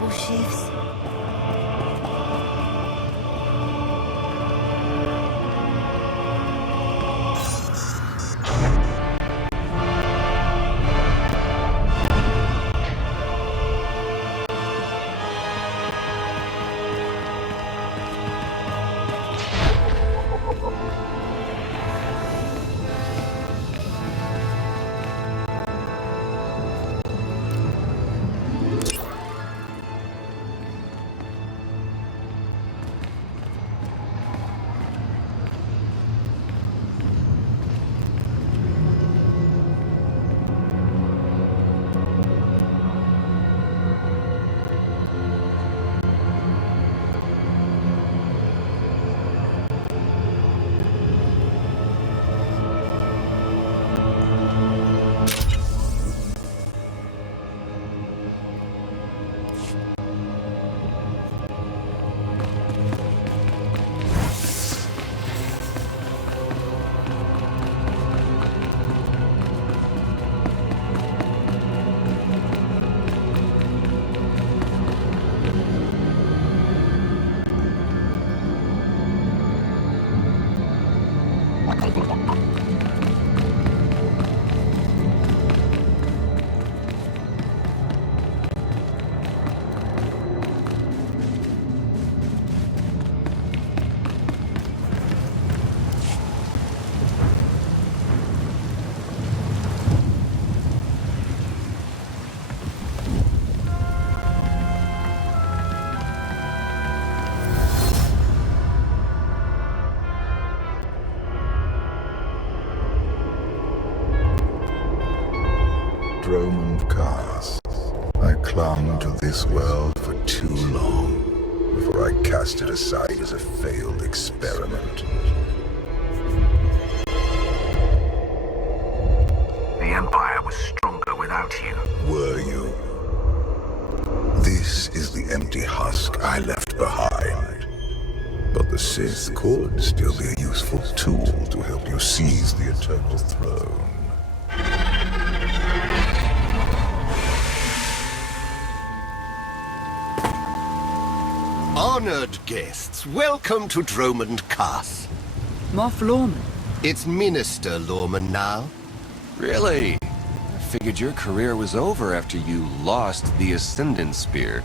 trouble shifts. Roman cars. I clung to this world for too long before I cast it aside as a failed experiment. The Empire was stronger without you. Were you? This is the empty husk I left behind. But the Sith could still be a useful tool to help you seize the eternal throne. Honored guests, welcome to Dromund Kaas. Moff Lorman. It's Minister Lorman now. Really? I figured your career was over after you lost the Ascendant Spear.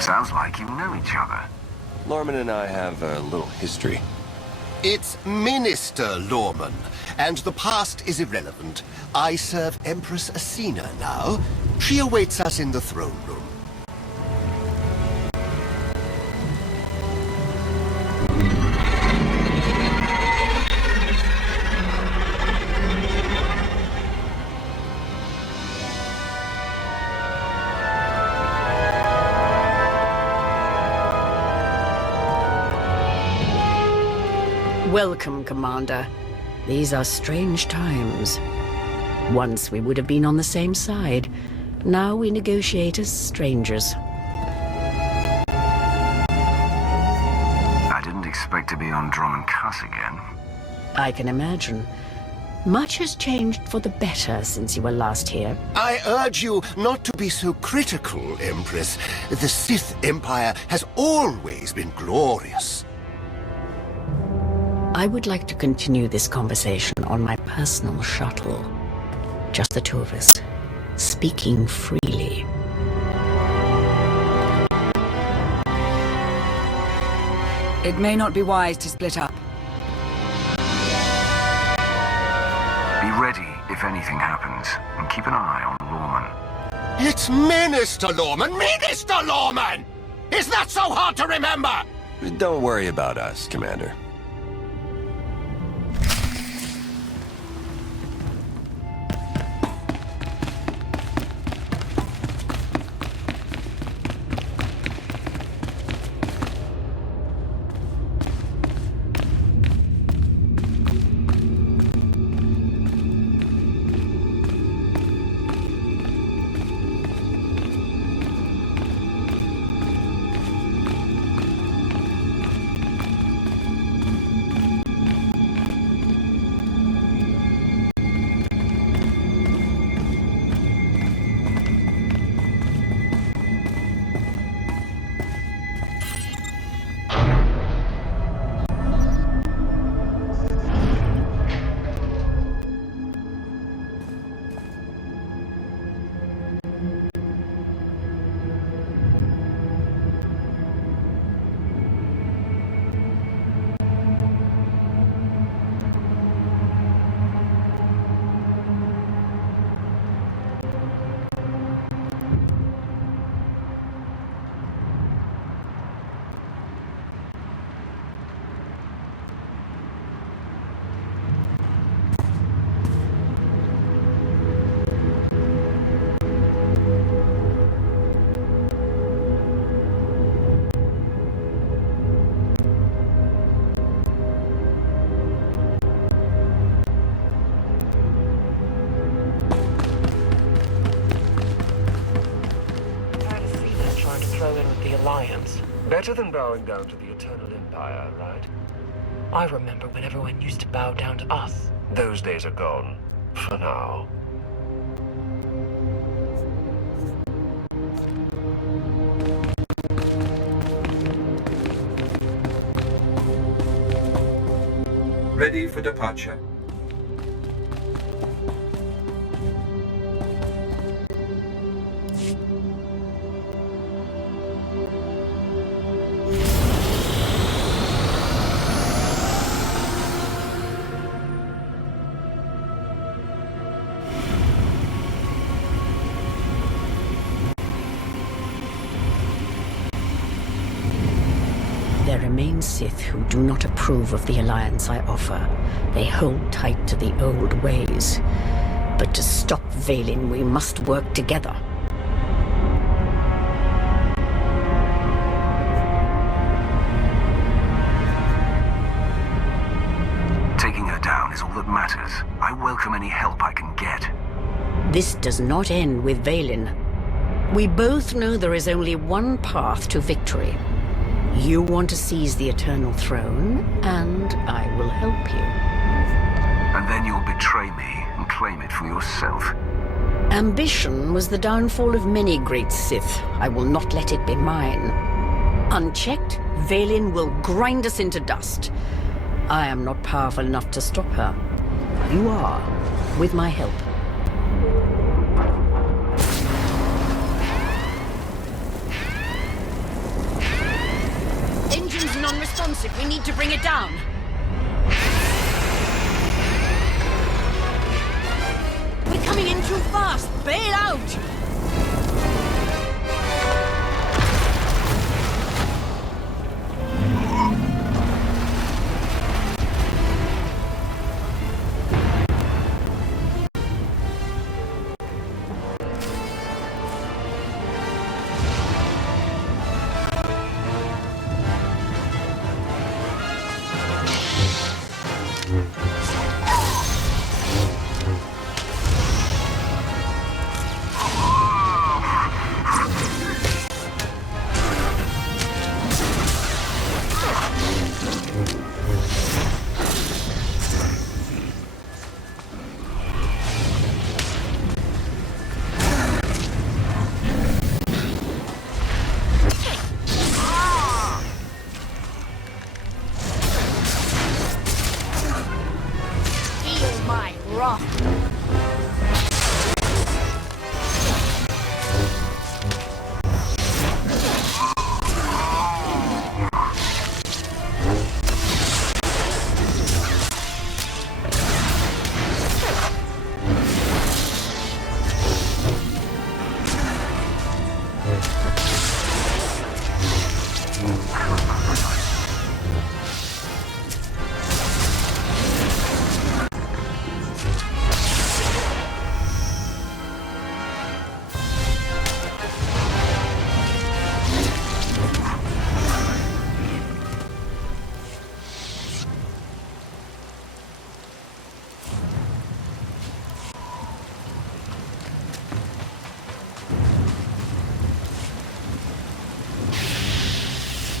Sounds like you know each other. Lorman and I have a little history. It's Minister Lorman, and the past is irrelevant. I serve Empress Asina now. She awaits us in the throne room. Welcome, Commander. These are strange times. Once we would have been on the same side. Now we negotiate as strangers. I didn't expect to be on Dromund Kaas again. I can imagine. Much has changed for the better since you were last here. I urge you not to be so critical, Empress. The Sith Empire has always been glorious. I would like to continue this conversation on my personal shuttle. Just the two of us, speaking freely. It may not be wise to split up. Be ready if anything happens, and keep an eye on Lorman. It's Minister Lorman! Minister Lorman! Is that so hard to remember? Don't worry about us, Commander. throw in with the Alliance. Better than bowing down to the Eternal Empire, right? I remember when everyone used to bow down to us. Those days are gone. For now. Ready for departure. There remain Sith who do not approve of the alliance I offer. They hold tight to the old ways. But to stop Vaylin, we must work together. Taking her down is all that matters. I welcome any help I can get. This does not end with Vaylin. We both know there is only one path to victory. You want to seize the Eternal Throne, and I will help you. And then you'll betray me and claim it for yourself. Ambition was the downfall of many great Sith. I will not let it be mine. Unchecked, Vaylin will grind us into dust. I am not powerful enough to stop her. You are, with my help. Engine's non-responsive. We need to bring it down. We're coming in too fast. Bail out!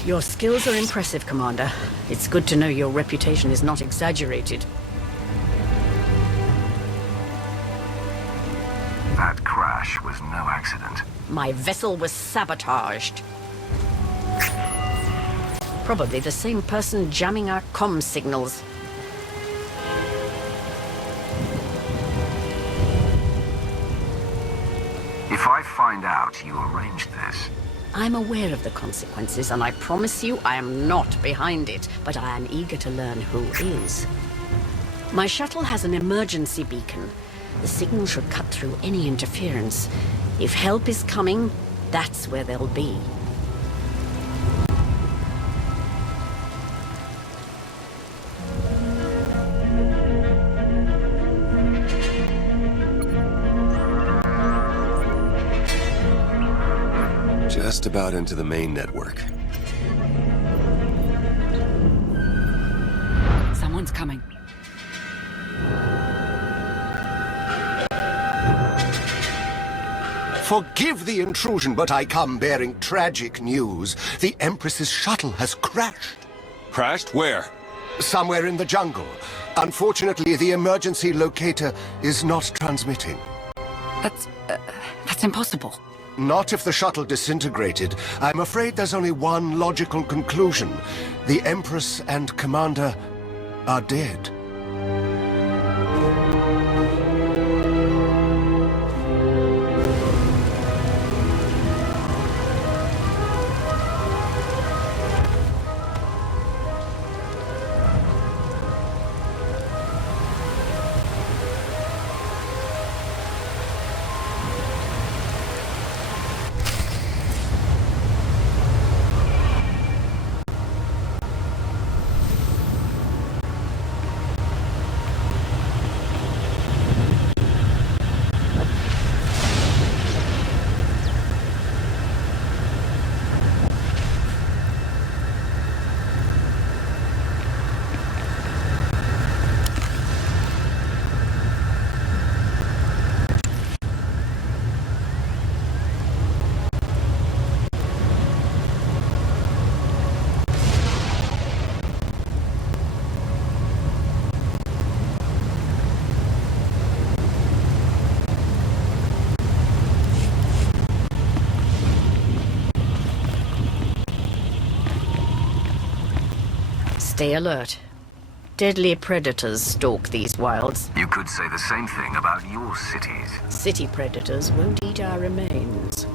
Your skills are impressive, Commander. It's good to know your reputation is not exaggerated. That crash was no accident. My vessel was sabotaged. Probably the same person jamming our comm signals. If I find out you arranged this... I'm aware of the consequences, and I promise you I am not behind it, but I am eager to learn who is. My shuttle has an emergency beacon. The signal should cut through any interference. If help is coming, that's where they'll be. Just about into the main network. Someone's coming. Forgive the intrusion, but I come bearing tragic news. The Empress's shuttle has crashed. Crashed? Where? Somewhere in the jungle. Unfortunately, the emergency locator is not transmitting. That's impossible. Not if the shuttle disintegrated. I'm afraid there's only one logical conclusion. The Empress and Commander are dead. Stay alert. Deadly predators stalk these wilds. You could say the same thing about your cities. City predators won't eat our remains.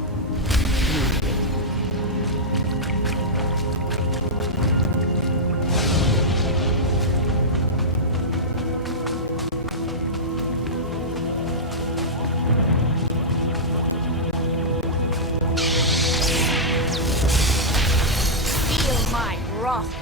Feel my wrath.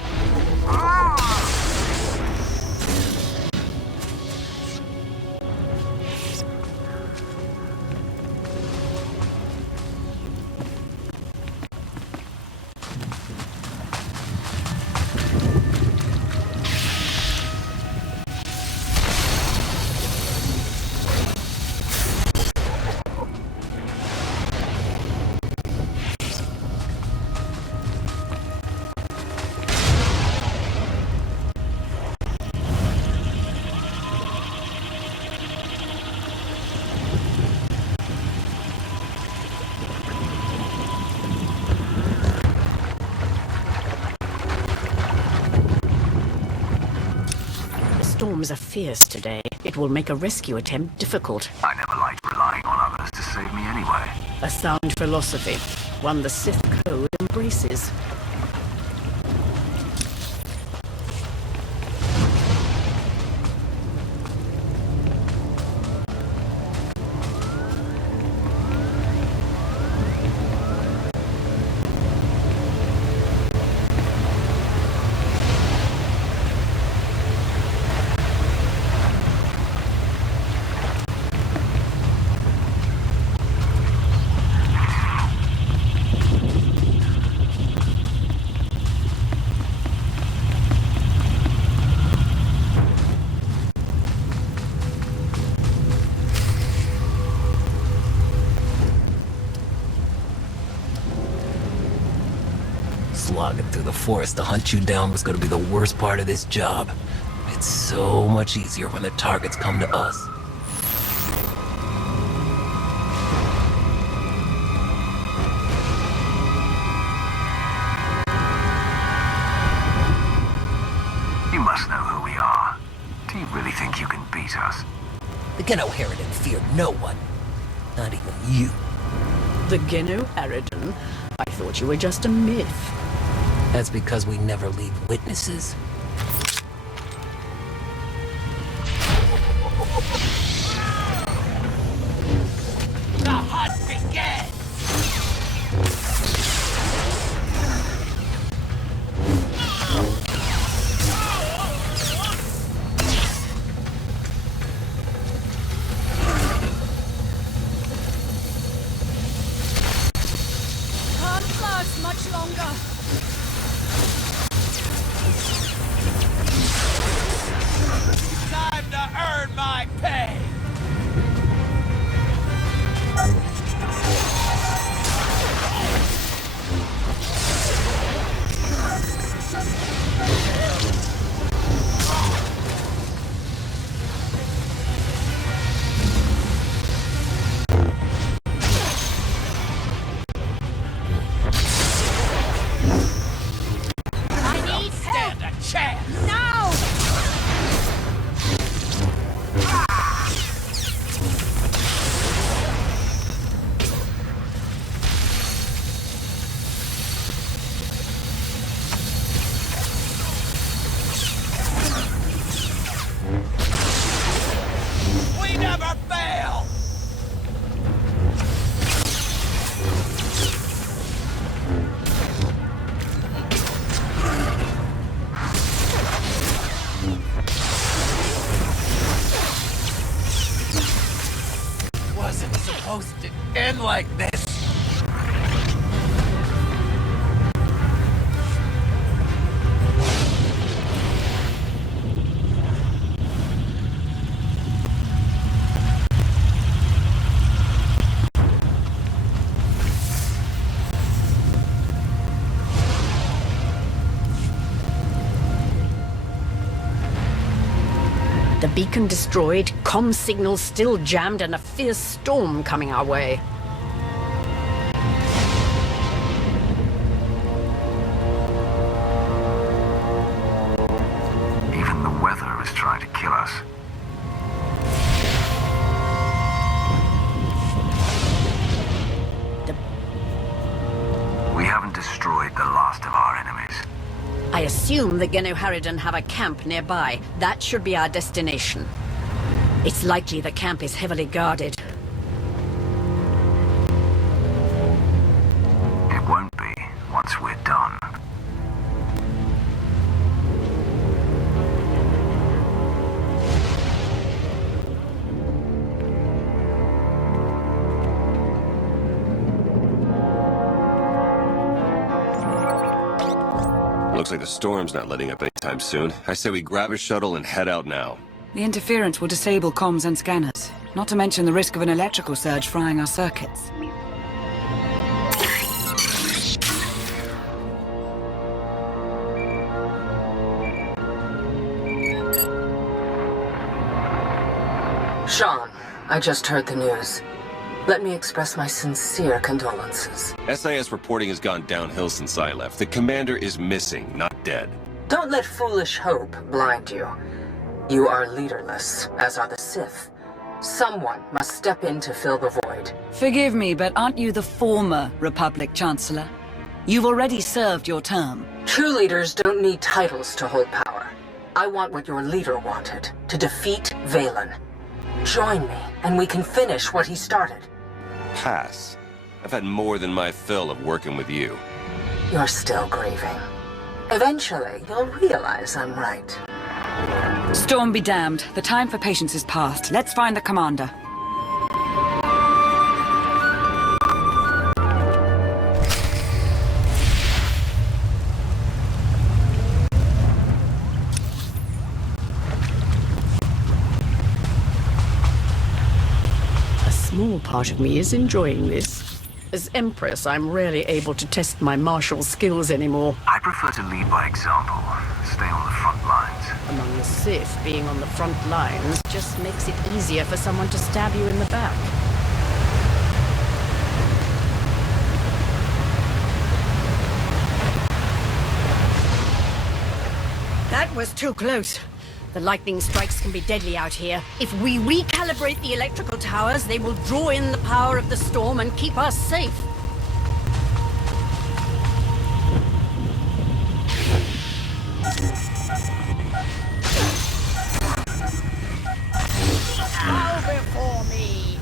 Storms are fierce today. It will make a rescue attempt difficult. I never liked relying on others to save me anyway. A sound philosophy, one the Sith code embraces. Slogging through the forest to hunt you down was gonna be the worst part of this job. It's so much easier when the targets come to us. You must know who we are. Do you really think you can beat us? The Geno Harridan feared no one. Not even you. The Geno Harridan? I thought you were just a myth. That's because we never leave witnesses. The hunt begins! Can't last much longer. Time to earn my pay! like this. The beacon destroyed, comm signals still jammed, and a fierce storm coming our way. Even the weather is trying to kill us. We haven't destroyed the last of our enemies. I assume the Genoharidan have a camp nearby. That should be our destination. It's likely the camp is heavily guarded. It won't be once we're done. Looks like the storm's not letting up anytime soon. I say we grab a shuttle and head out now. The interference will disable comms and scanners, not to mention the risk of an electrical surge frying our circuits. Sean, I just heard the news. Let me express my sincere condolences. SIS reporting has gone downhill since I left. The commander is missing, not dead. Don't let foolish hope blind you. You are leaderless, as are the Sith. Someone must step in to fill the void. Forgive me, but aren't you the former Republic Chancellor? You've already served your term. True leaders don't need titles to hold power. I want what your leader wanted, to defeat Valen. Join me, and we can finish what he started. Pass. I've had more than my fill of working with you. You're still grieving. Eventually, you'll realize I'm right. Storm be damned. The time for patience is past. Let's find the commander. A small part of me is enjoying this. As Empress, I'm rarely able to test my martial skills anymore. I prefer to lead by example. Stay on the front lines. Among the Sith, being on the front lines just makes it easier for someone to stab you in the back. That was too close. The lightning strikes can be deadly out here. If we recalibrate the electrical towers, they will draw in the power of the storm and keep us safe. Bow before me!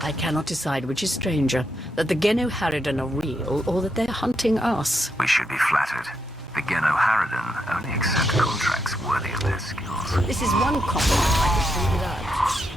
I cannot decide which is stranger, that the Genoharidan are real, or that they're hunting us. We should be flattered. The Genoharidan only accept contracts worthy of their skills. This is one compliment I could do without.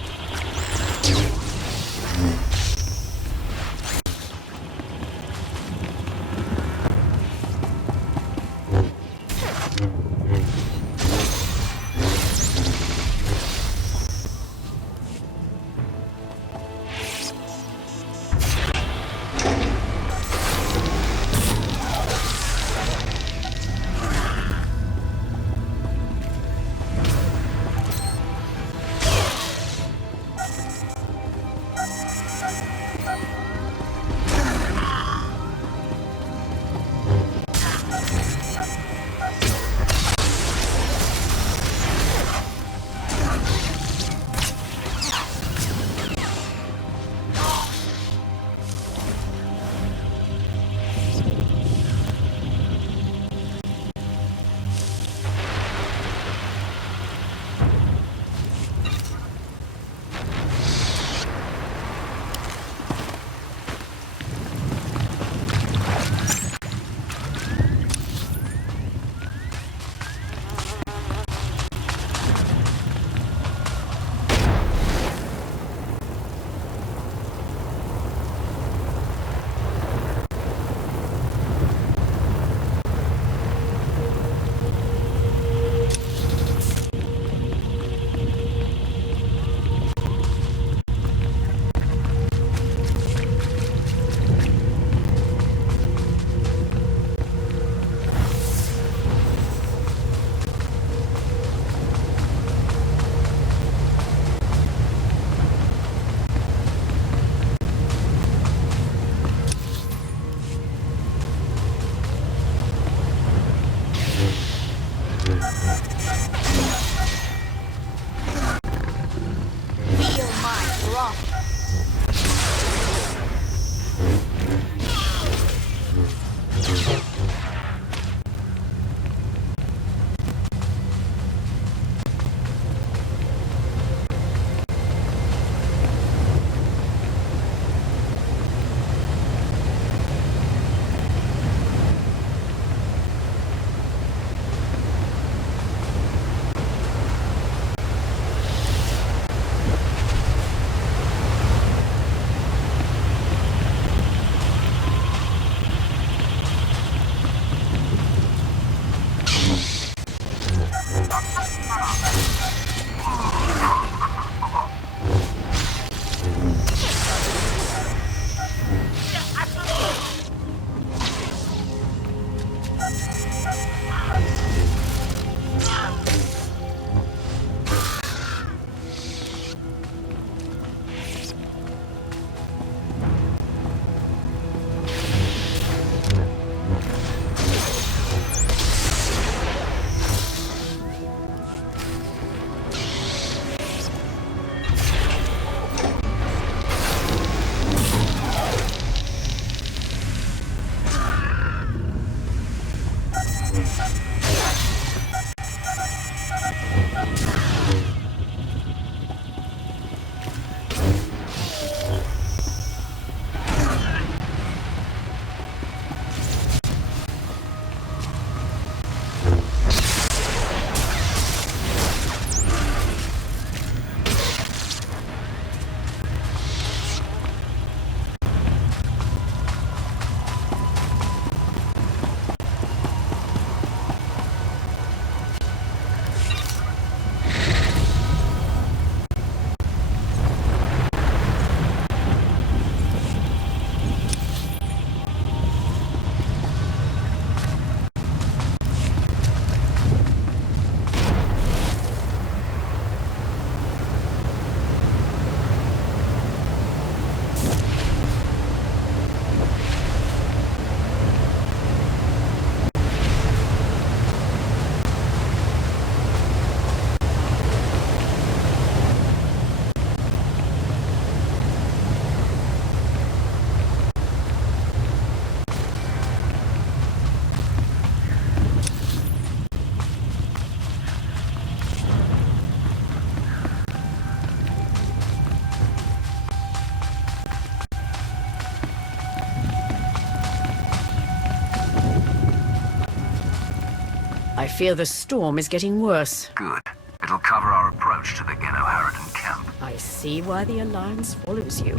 I fear the storm is getting worse. Good. It'll cover our approach to the Genoharadan camp. I see why the Alliance follows you.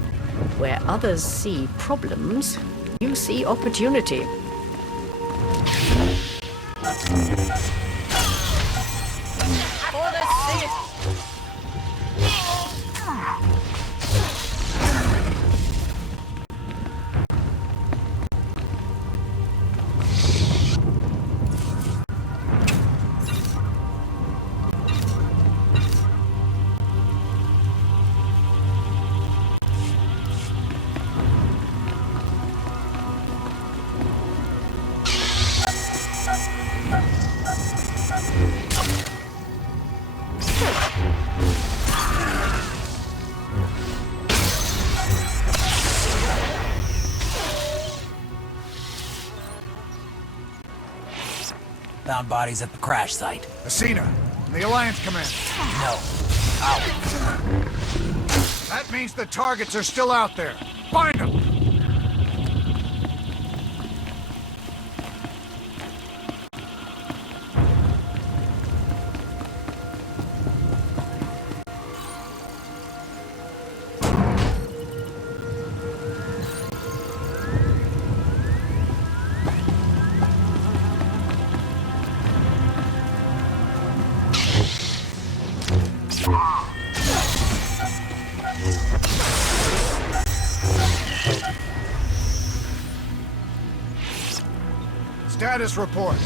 Where others see problems, you see opportunity. For the Sith! Found bodies at the crash site. Asina, the Alliance Command. No. Out. That means the targets are still out there. Find them! Status report.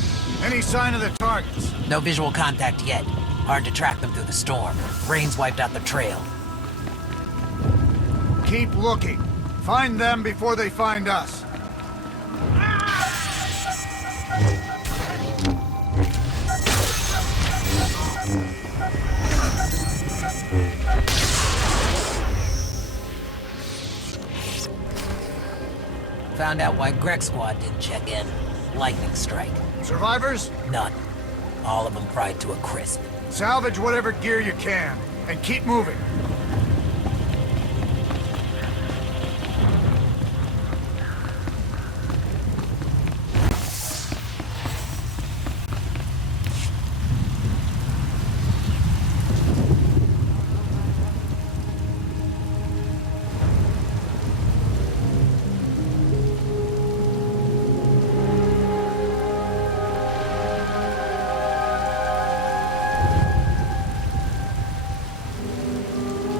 Any sign of the targets? No visual contact yet. Hard to track them through the storm. Rain's wiped out the trail. Keep looking. Find them before they find us. Found out why Greg Squad didn't check in. Lightning strike. Survivors? None. All of them fried to a crisp. Salvage whatever gear you can, and keep moving.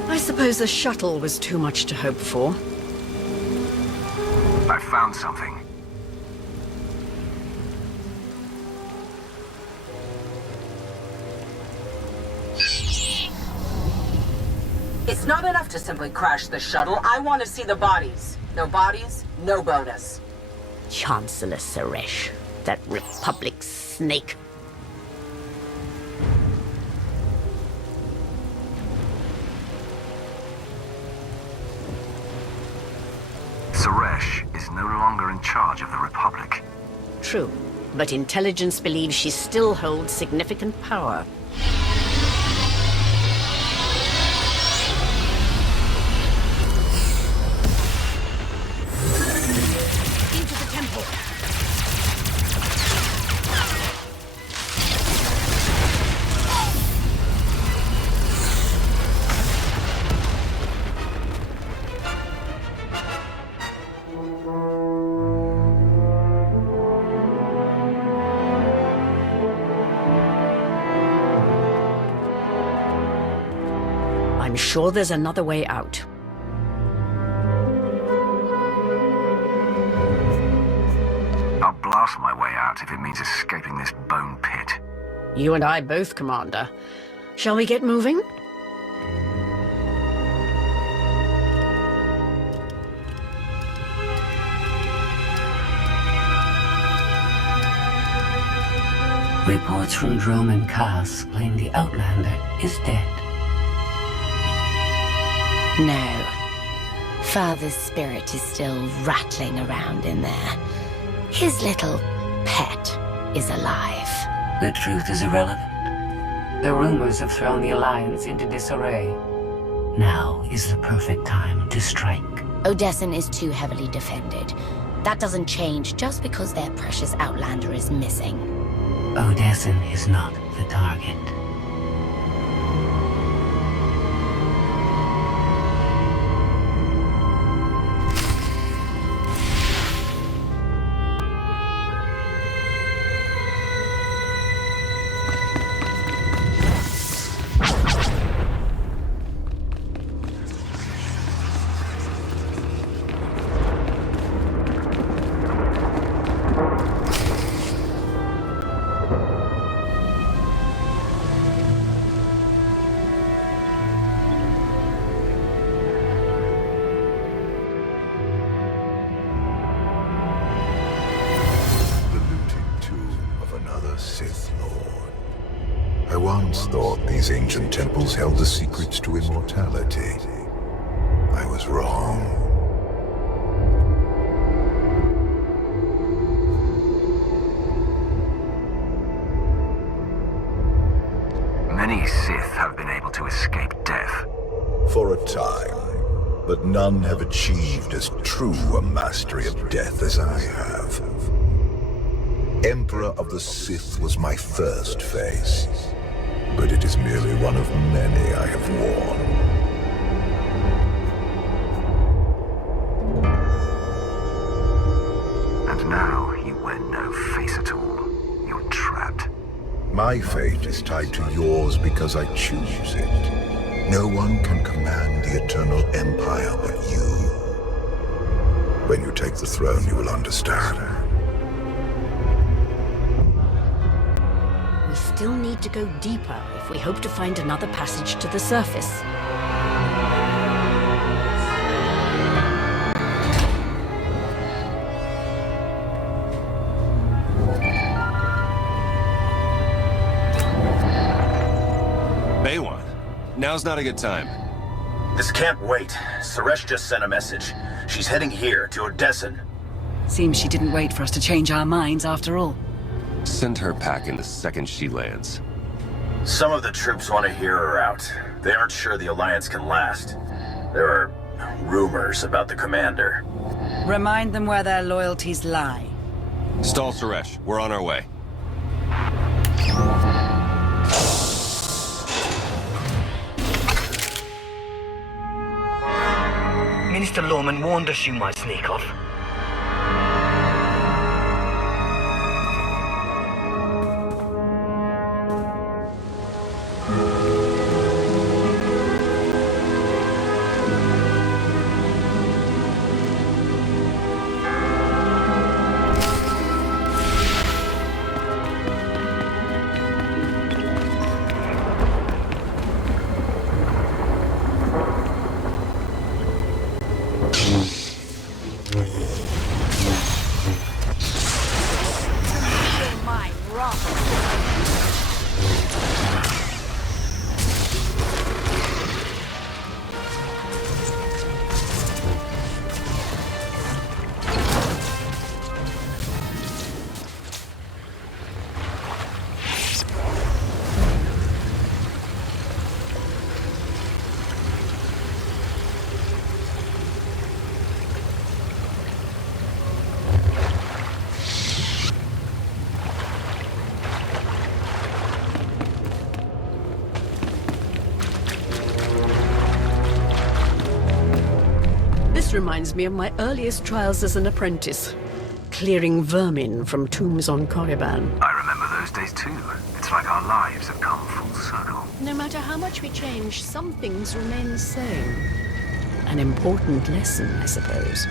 I suppose the shuttle was too much to hope for. I found something. It's not enough to simply crash the shuttle. I want to see the bodies. No bodies, no bonus. Chancellor Suresh, that Republic snake. Suresh is no longer in charge of the Republic. True, but intelligence believes she still holds significant power. Into the temple. I'm sure there's another way out. I'll blast my way out if it means escaping this bone pit. You and I both, Commander. Shall we get moving? Reports from Drome and Cass claim the Outlander is dead. No. Father's spirit is still rattling around in there. His little pet is alive. The truth is irrelevant. The rumors have thrown the Alliance into disarray. Now is the perfect time to strike. Odessen is too heavily defended. That doesn't change just because their precious Outlander is missing. Odessen is not the target. Sith Lord. I once thought these ancient temples held the secrets to immortality. I was wrong. Many Sith have been able to escape death. For a time, but none have achieved as true a mastery of death as I have. Emperor of the Sith was my first face, but it is merely one of many I have worn. And now you wear no face at all. You're trapped. My fate is tied to yours because I choose it. No one can command the Eternal Empire but you. When you take the throne, you will understand. We still need to go deeper if we hope to find another passage to the surface. Baywan, now's not a good time. This can't wait. Suresh just sent a message. She's heading here, to Odessen. Seems she didn't wait for us to change our minds after all. Send her packing the second she lands. Some of the troops want to hear her out. They aren't sure the Alliance can last. There are rumors about the commander. Remind them where their loyalties lie. Stall Suresh, we're on our way. Minister Lorman warned us you might sneak off. Reminds me of my earliest trials as an apprentice, clearing vermin from tombs on Korriban. I remember those days too. It's like our lives have come full circle. No matter how much we change, some things remain the same. An important lesson, I suppose.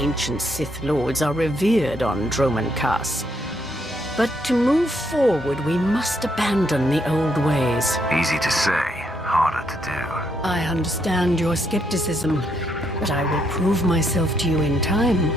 ancient Sith lords are revered on Droman Kaas. But to move forward, we must abandon the old ways. Easy to say, harder to do. I understand your skepticism, but I will prove myself to you in time.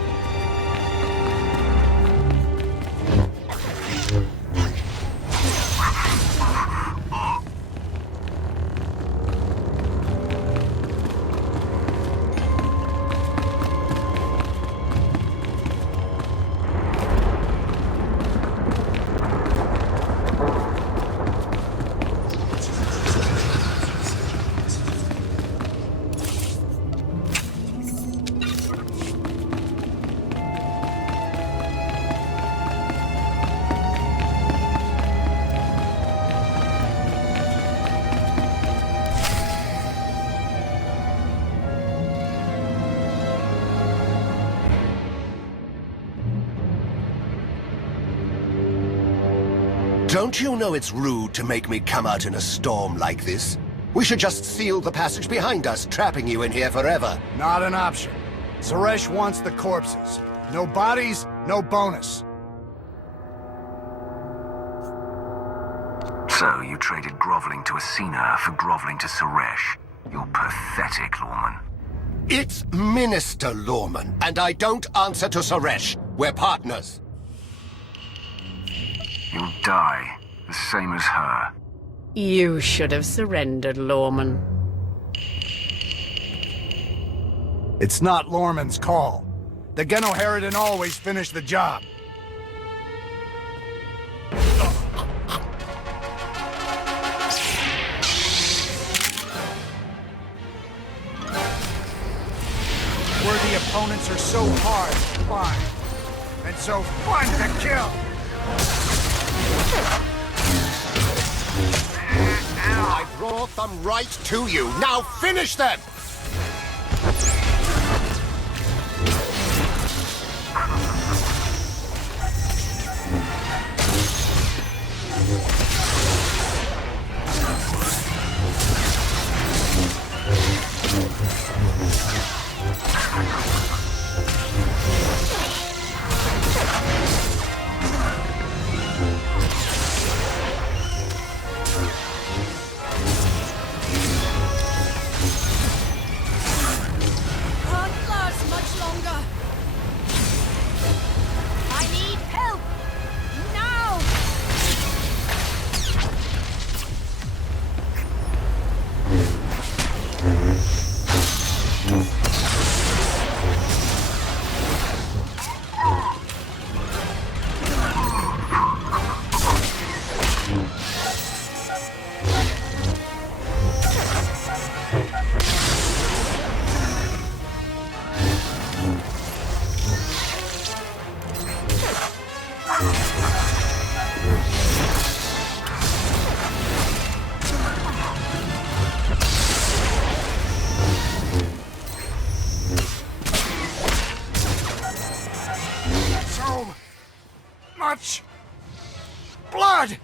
Don't you know it's rude to make me come out in a storm like this? We should just seal the passage behind us, trapping you in here forever. Not an option. Suresh wants the corpses. No bodies, no bonus. So you traded groveling to Asina for groveling to Suresh. You're pathetic, Lorman. It's Minister Lorman, and I don't answer to Suresh. We're partners. You'll die, the same as her. You should have surrendered, Lorman. It's not Lorman's call. The Genoheridan always finish the job. Worthy opponents are so hard to find, and so fun to kill. I brought them right to you. Now finish them! Blood!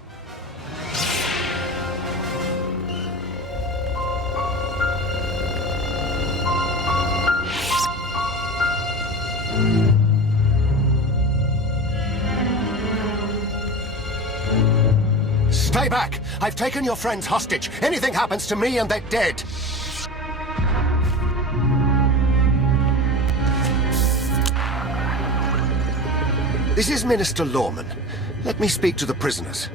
Stay back! I've taken your friends hostage. Anything happens to me and they're dead. This is Minister Lorman. Let me speak to the prisoners.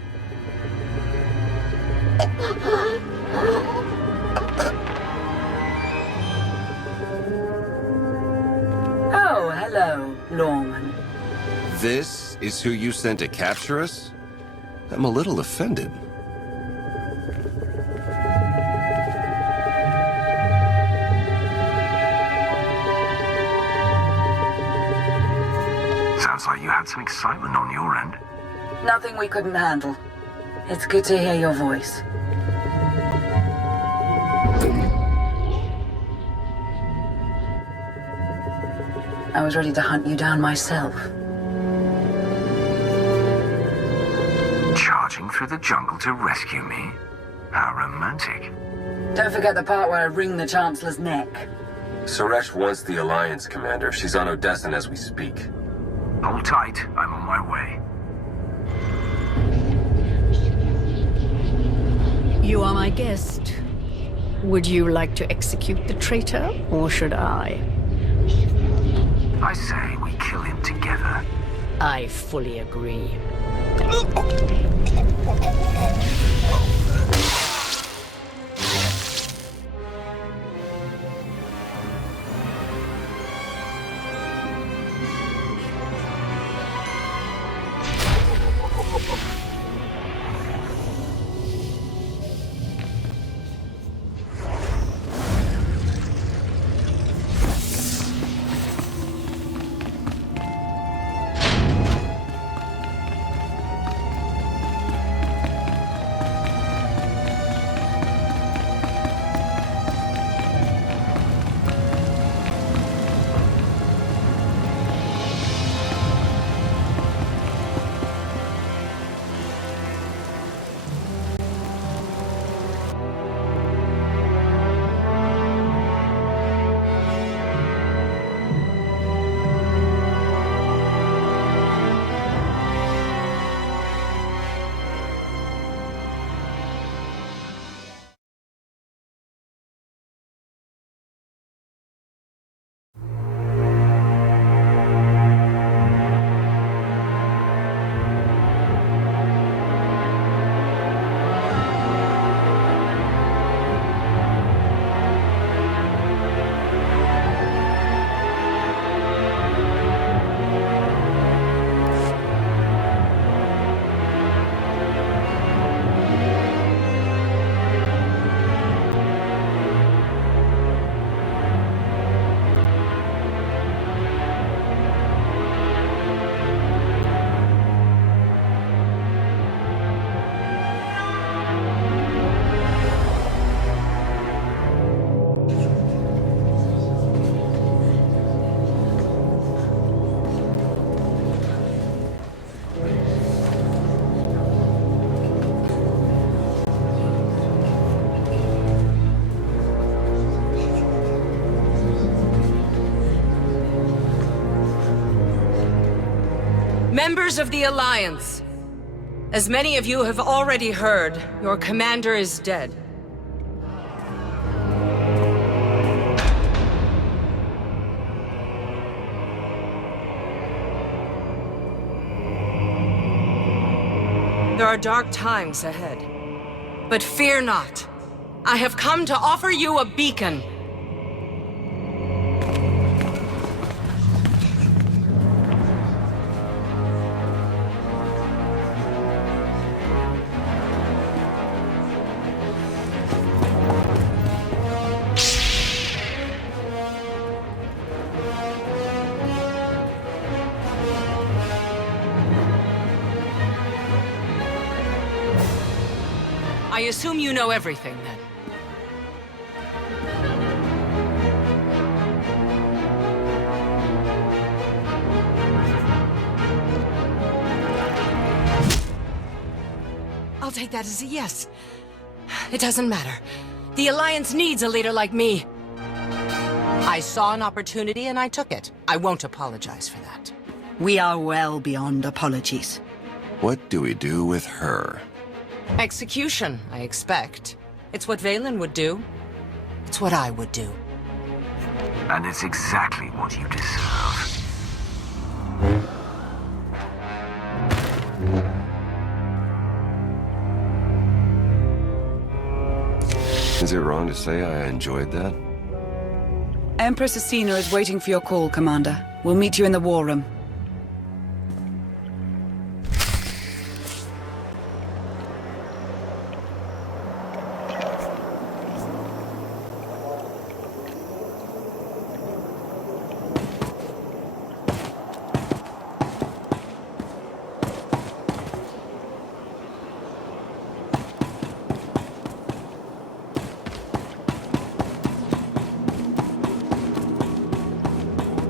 Oh, hello, Lorman. This is who you sent to capture us? I'm a little offended. Sounds like you had some excitement on your end. Nothing we couldn't handle. It's good to hear your voice. I was ready to hunt you down myself. Charging through the jungle to rescue me? How romantic. Don't forget the part where I wring the Chancellor's neck. Suresh wants the Alliance, Commander. She's on Odessan as we speak. Hold tight. I'm on my way. You are my guest. Would you like to execute the traitor, or should I? I say we kill him together. I fully agree. Members of the Alliance, as many of you have already heard, your commander is dead. There are dark times ahead. But fear not. I have come to offer you a beacon. I assume you know everything, then. I'll take that as a yes. It doesn't matter. The Alliance needs a leader like me. I saw an opportunity and I took it. I won't apologize for that. We are well beyond apologies. What do we do with her? Execution, I expect. It's what Valen would do. It's what I would do. And it's exactly what you deserve. Is it wrong to say I enjoyed that? Empress Asina is waiting for your call, Commander. We'll meet you in the war room.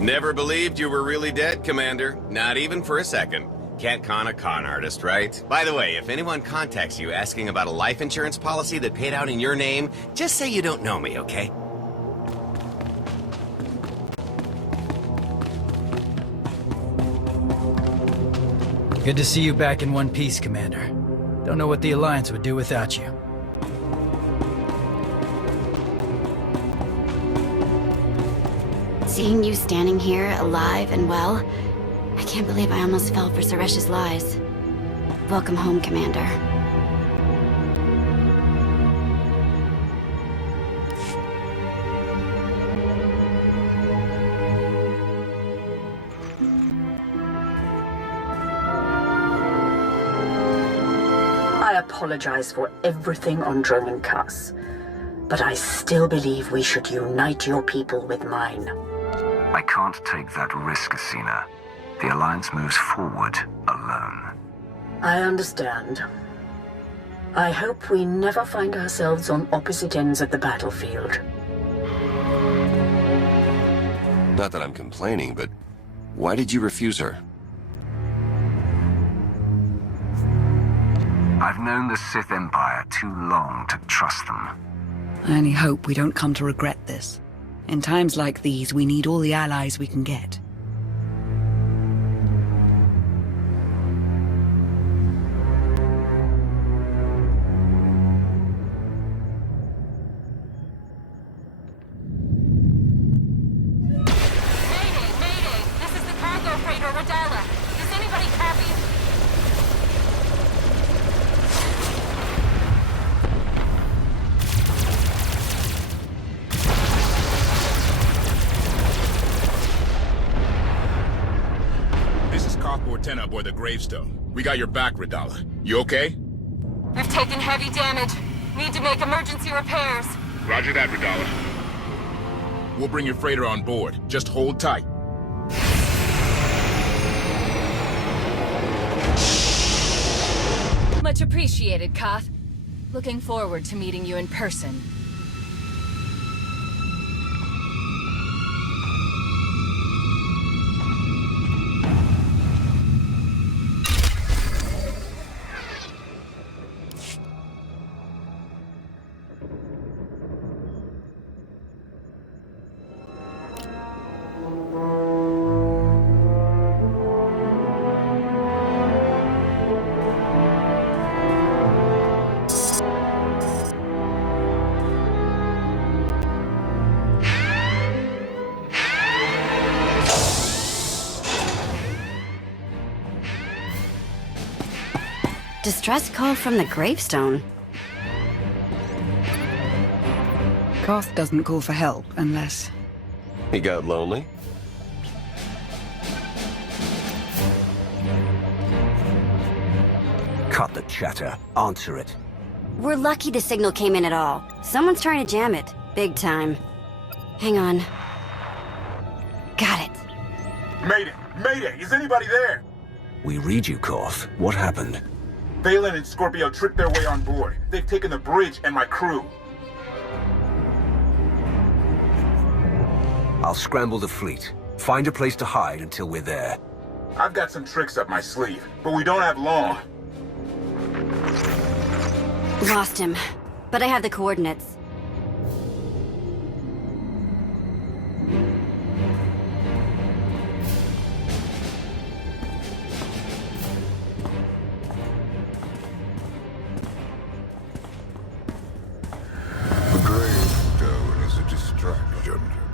Never believed you were really dead, Commander. Not even for a second. Can't con a con artist, right? By the way, if anyone contacts you asking about a life insurance policy that paid out in your name, just say you don't know me, okay? Good to see you back in one piece, Commander. Don't know what the Alliance would do without you. Seeing you standing here, alive and well, I can't believe I almost fell for Suresh's lies. Welcome home, Commander. I apologize for everything on Droman Cuss, but I still believe we should unite your people with mine. I can't take that risk, Athena. The Alliance moves forward alone. I understand. I hope we never find ourselves on opposite ends of the battlefield. Not that I'm complaining, but why did you refuse her? I've known the Sith Empire too long to trust them. I only hope we don't come to regret this. In times like these, we need all the allies we can get. Aboard the Gravestone. We got your back, Radala. You okay? We've taken heavy damage. Need to make emergency repairs. Roger that, Radala. We'll bring your freighter on board. Just hold tight. Much appreciated, Koth. Looking forward to meeting you in person. Distress call from the Gravestone. Koth doesn't call for help unless... He got lonely? Cut the chatter. Answer it. We're lucky the signal came in at all. Someone's trying to jam it. Big time. Hang on. Got it. Mayday! Mayday! Is anybody there? We read you, Koth. What happened? Valen and Scorpio tricked their way on board. They've taken the bridge and my crew. I'll scramble the fleet. Find a place to hide until we're there. I've got some tricks up my sleeve, but we don't have long. Lost him, but I have the coordinates.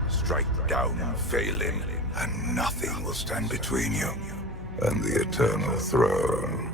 Strike down Valen, and nothing will stand between you and the Eternal Throne.